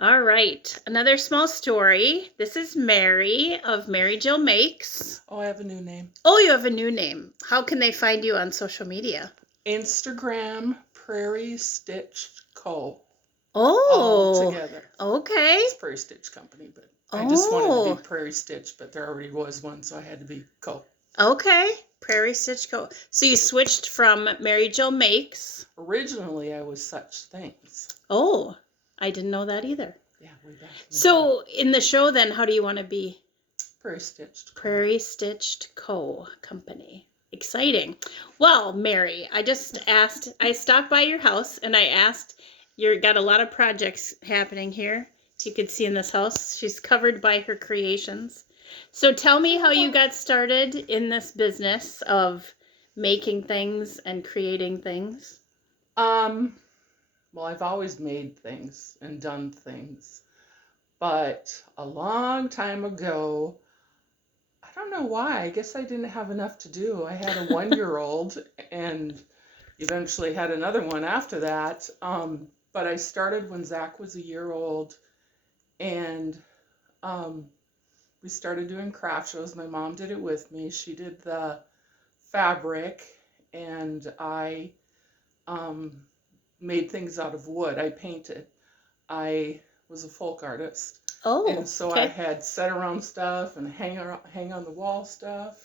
All right. Another small story. This is Mary of Mary Jill Makes. Oh, I have a new name. Oh, you have a new name. How can they find you on social media? Instagram, PrairieStitchCo. Oh, All together. Okay. It's Prairie Stitch Company, but I just wanted to Oh, be Prairie Stitch, but there already was one, so I had to be Co. okay. PrairieStitchCo. So you switched from Mary Jill Makes. Originally, I was Such Things. Oh, I didn't know that either. Yeah, way back. So in the show, then, how do you want to be? Prairie Stitched. Prairie Stitched Co. Company. Exciting. Well, Mary, I stopped by your house and I asked, you got a lot of projects happening here. As you can see in this house, she's covered by her creations. So tell me how you got started in this business of making things and creating things. Well, I've always made things and done things, but a long time ago, I don't know why. I guess I didn't have enough to do. I had a 1-year-old and eventually had another one after that. But I started when Zach was a year old, and we started doing craft shows. My mom did it with me. She did the fabric, and I made things out of wood. I painted. I was a folk artist. Oh, and so I had set around stuff and hang on the wall stuff.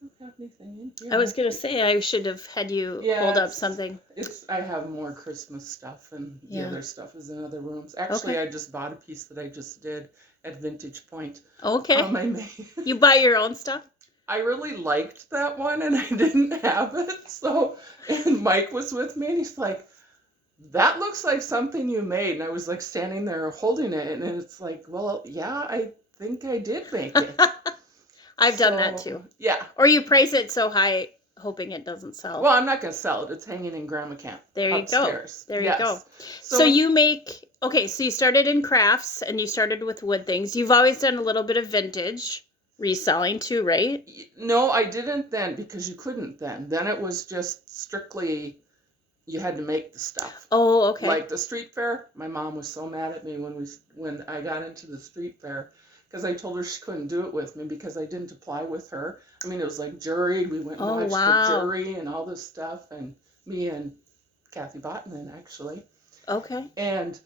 I don't have anything in here. I was going to say I should have had you hold up something. I have more Christmas stuff, and the other stuff is in other rooms. Actually, I just bought a piece that I just did at Vintage Point. Okay. You buy your own stuff? I really liked that one, and I didn't have it. So, and Mike was with me, and he's like, "That looks like something you made." And I was like standing there holding it, and it's like, well, yeah, I think I did make it. I've done that too. Yeah. Or you price it so high, hoping it doesn't sell. Well, I'm not going to sell it. It's hanging in Grandma Camp. There you upstairs. go. There you go. So you make, okay, so you started in crafts and you started with wood things. You've always done a little bit of vintage reselling too, right? No, I didn't then, because you couldn't then. Then it was just strictly, you had to make the stuff. Oh, okay. Like the street fair, my mom was so mad at me when I got into the street fair, because I told her she couldn't do it with me because I didn't apply with her. I mean, it was like juried. We went and watched the jury and all this stuff, and me and Kathy Botman, actually. Okay. And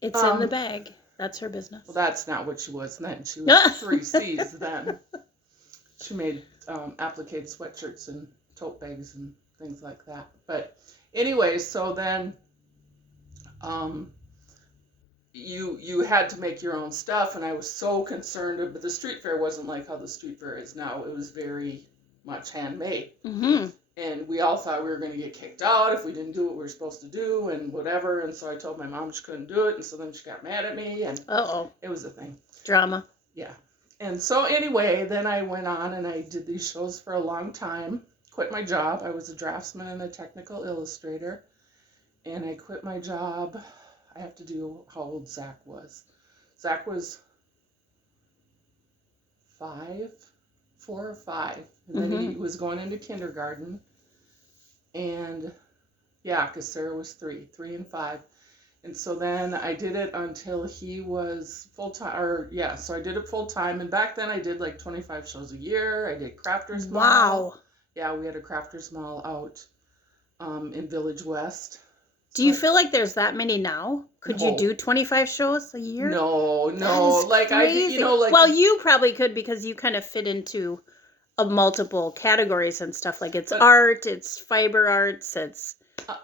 it's in the bag. That's her business. Well, that's not what she was then. She was 3 C's then. She made applique sweatshirts and tote bags and things like that. But anyway, so then you had to make your own stuff, and I was so concerned. But the street fair wasn't like how the street fair is now. It was very much handmade. Mm-hmm. And we all thought we were going to get kicked out if we didn't do what we were supposed to do and whatever. And so I told my mom she couldn't do it. And so then she got mad at me. And it was a thing. Drama. Yeah. And so anyway, then I went on and I did these shows for a long time. Quit my job. I was a draftsman and a technical illustrator. And I quit my job. I have to do how old Zach was. Zach was 4 or 5. And then he was going into kindergarten. And yeah, because Sarah was 3 and 5. And so then I did it until he was full-time, so I did it full-time. And back then I did like 25 shows a year. I did Crafters Mall. Wow. Yeah, we had a Crafters Mall out in Village West. Do you feel like there's that many now? Could you do 25 shows a year? No. Like crazy. Well, you probably could because you kind of fit into multiple categories and stuff. Like it's art, it's fiber arts, it's...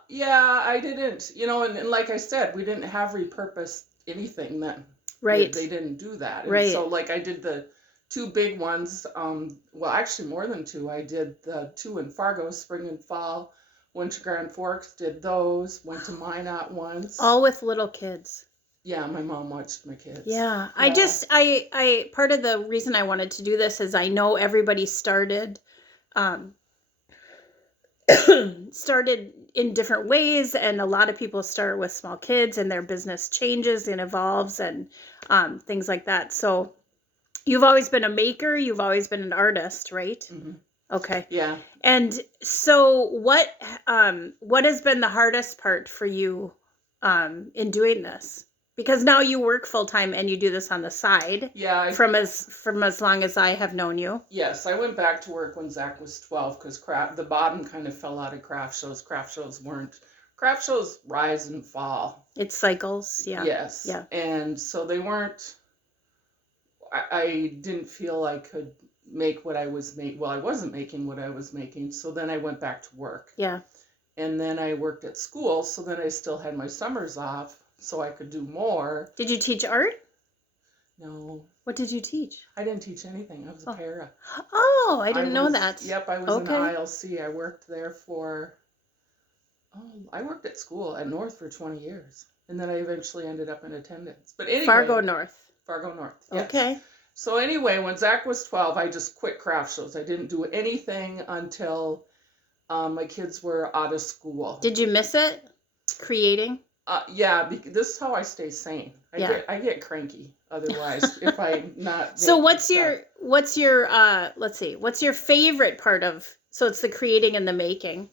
yeah, I didn't, and like I said, we didn't have repurposed anything then. Right. They didn't do that. And right. So like I did the 2 big ones, well actually more than 2. I did the 2 in Fargo, spring and fall. Went to Grand Forks, did those, went to Minot once. All with little kids. Yeah, my mom watched my kids. Yeah. I part of the reason I wanted to do this is I know everybody started in different ways, and a lot of people start with small kids and their business changes and evolves and things like that. So you've always been a maker, you've always been an artist, right? Mm-hmm. Okay. Yeah. And so what has been the hardest part for you in doing this? Because now you work full time and you do this on the side Yeah, from as long as I have known you. yes, I went back to work when Zach was 12 because the bottom kind of fell out of craft shows. Craft shows rise and fall. It cycles, yeah. Yes. Yeah. And so they weren't, I didn't feel I could make what I was making. Well, I wasn't making what I was making. So then I went back to work. Yeah. And then I worked at school. So then I still had my summers off so I could do more. Did you teach art? No. What did you teach? I didn't teach anything. I was a para. Oh, I didn't know that. Yep, I was in ILC. I worked there I worked at school at North for 20 years. And then I eventually ended up in attendance. But anyway. Fargo North. Yes. Okay. So anyway, when Zach was 12, I just quit craft shows. I didn't do anything until my kids were out of school. Did you miss it? Creating? Yeah, this is how I stay sane. I get cranky otherwise if I'm not. So what's your let's see, what's your favorite part of, so it's the creating and the making.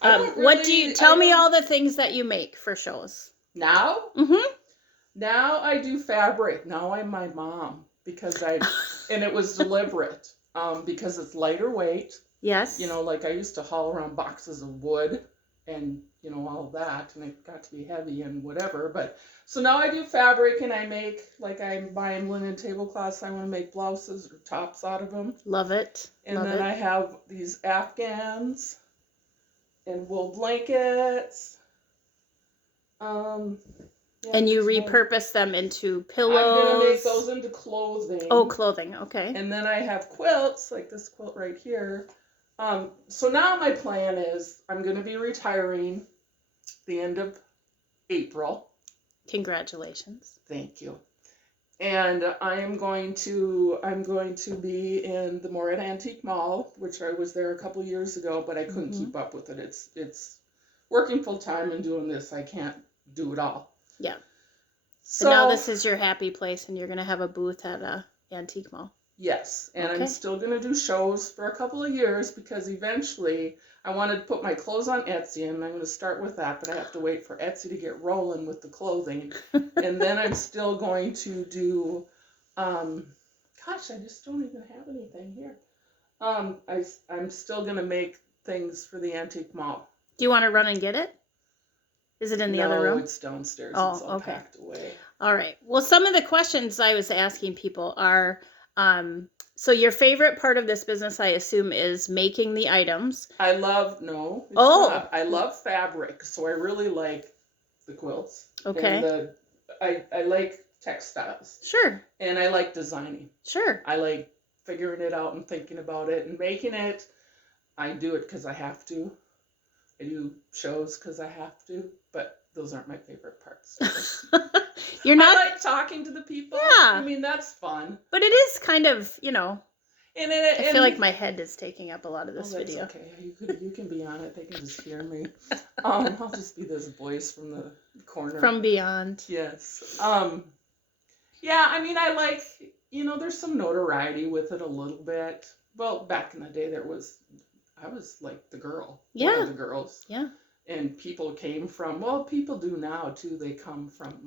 What do you tell me all the things that you make for shows? Now? Mm-hmm. Now I do fabric. Now I'm my mom because and it was deliberate because it's lighter weight. Yes. You know, like I used to haul around boxes of wood and, you know, all of that, and it got to be heavy and whatever. But so now I do fabric and I make, like I'm buying linen tablecloths. I want to make blouses or tops out of them. Love it. And then I have these Afghans and wool blankets. Yeah, and you repurpose them into pillows. I'm going to make those into clothing. Oh, clothing. Okay. And then I have quilts, like this quilt right here. So now my plan is I'm going to be retiring the end of April. Congratulations. Thank you. And I'm going to be in the Morehead Antique Mall, which I was there a couple years ago, but I couldn't keep up with it. It's working full time and doing this. I can't do it all. Yeah. So but now this is your happy place, and you're going to have a booth at a antique mall. Yes, and Okay. I'm still going to do shows for a couple of years because eventually I wanted to put my clothes on Etsy, and I'm going to start with that, but I have to wait for Etsy to get rolling with the clothing. And then I'm still going to do, gosh, I just don't even have anything here. I'm still going to make things for the antique mall. Do you want to run and get it? Is it in the other room? No, it's downstairs. Oh, it's all okay. packed away. All right. Well, some of the questions I was asking people are, so your favorite part of this business, I assume, is making the items. I love fabric, so I really like the quilts. Okay. And I like textiles. Sure. And I like designing. Sure. I like figuring it out and thinking about it and making it. I do it because I have to. I do shows because I have to, but those aren't my favorite parts. You're not. I like talking to the people. Yeah. I mean, that's fun. But it is kind of, And I feel like my head is taking up a lot of this that's video. Okay, you can be on it. They can just hear me. I'll just be this voice from the corner. From beyond. Yes. Yeah, I mean, I like, there's some notoriety with it a little bit. Well, back in the day, I was like the girl. Yeah. One of the girls. Yeah. And people came from, people do now too. They come from